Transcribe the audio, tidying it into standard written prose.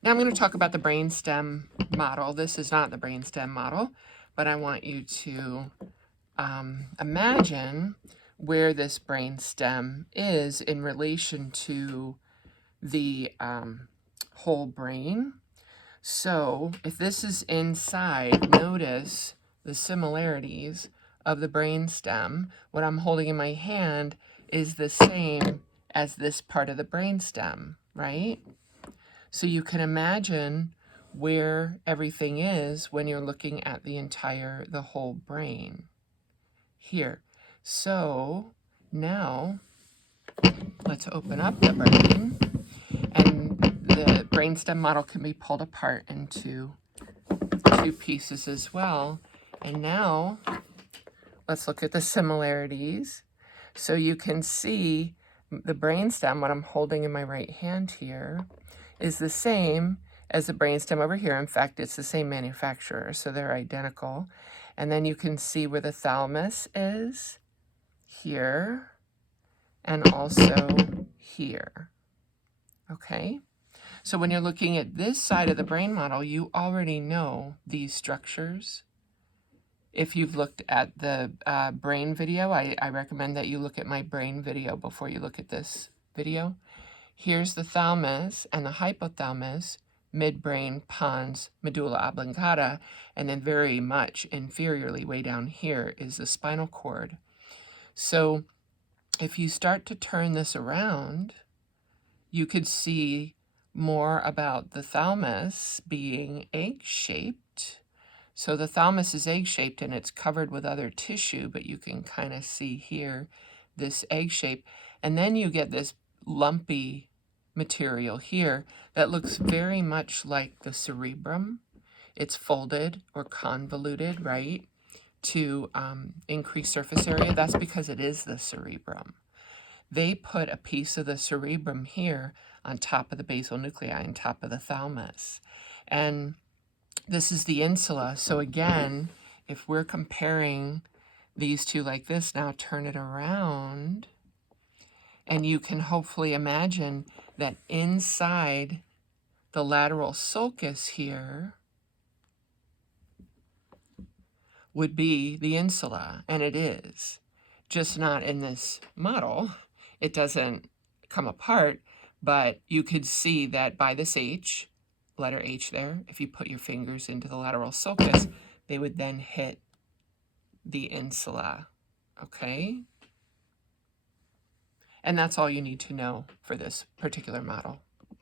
Now I'm going to talk about the brainstem model. This is not the brainstem model, but I want you to imagine where this brainstem is in relation to the whole brain. So if this is inside, notice the similarities of the brainstem. What I'm holding in my hand is the same as this part of the brainstem, right? So you can imagine where everything is when you're looking at the whole brain here. So now let's open up the brain, and the brainstem model can be pulled apart into two pieces as well. And now let's look at the similarities. So you can see the brainstem, what I'm holding in my right hand here, is the same as the brainstem over here. In fact, it's the same manufacturer, so they're identical. And then you can see where the thalamus is here and also here. Okay? So when you're looking at this side of the brain model, you already know these structures. If you've looked at the brain video, I recommend that you look at my brain video before you look at this video. Here's the thalamus and the hypothalamus, midbrain, pons, medulla oblongata, and then very much inferiorly, way down here, is the spinal cord. So if you start to turn this around, you could see more about the thalamus being egg-shaped. So the thalamus is egg-shaped and it's covered with other tissue, but you can kind of see here this egg shape. And then you get this lumpy material here that looks very much like the cerebrum. It's folded or convoluted, right, to increase surface area. That's because it is the cerebrum. They put a piece of the cerebrum here on top of the basal nuclei, on top of the thalamus. And this is the insula. So again, if we're comparing these two like this, now turn it around, and you can hopefully imagine that inside the lateral sulcus here would be the insula, and it is, just not in this model. It doesn't come apart, but you could see that by this H, letter H there, if you put your fingers into the lateral sulcus, they would then hit the insula, okay? And that's all you need to know for this particular model.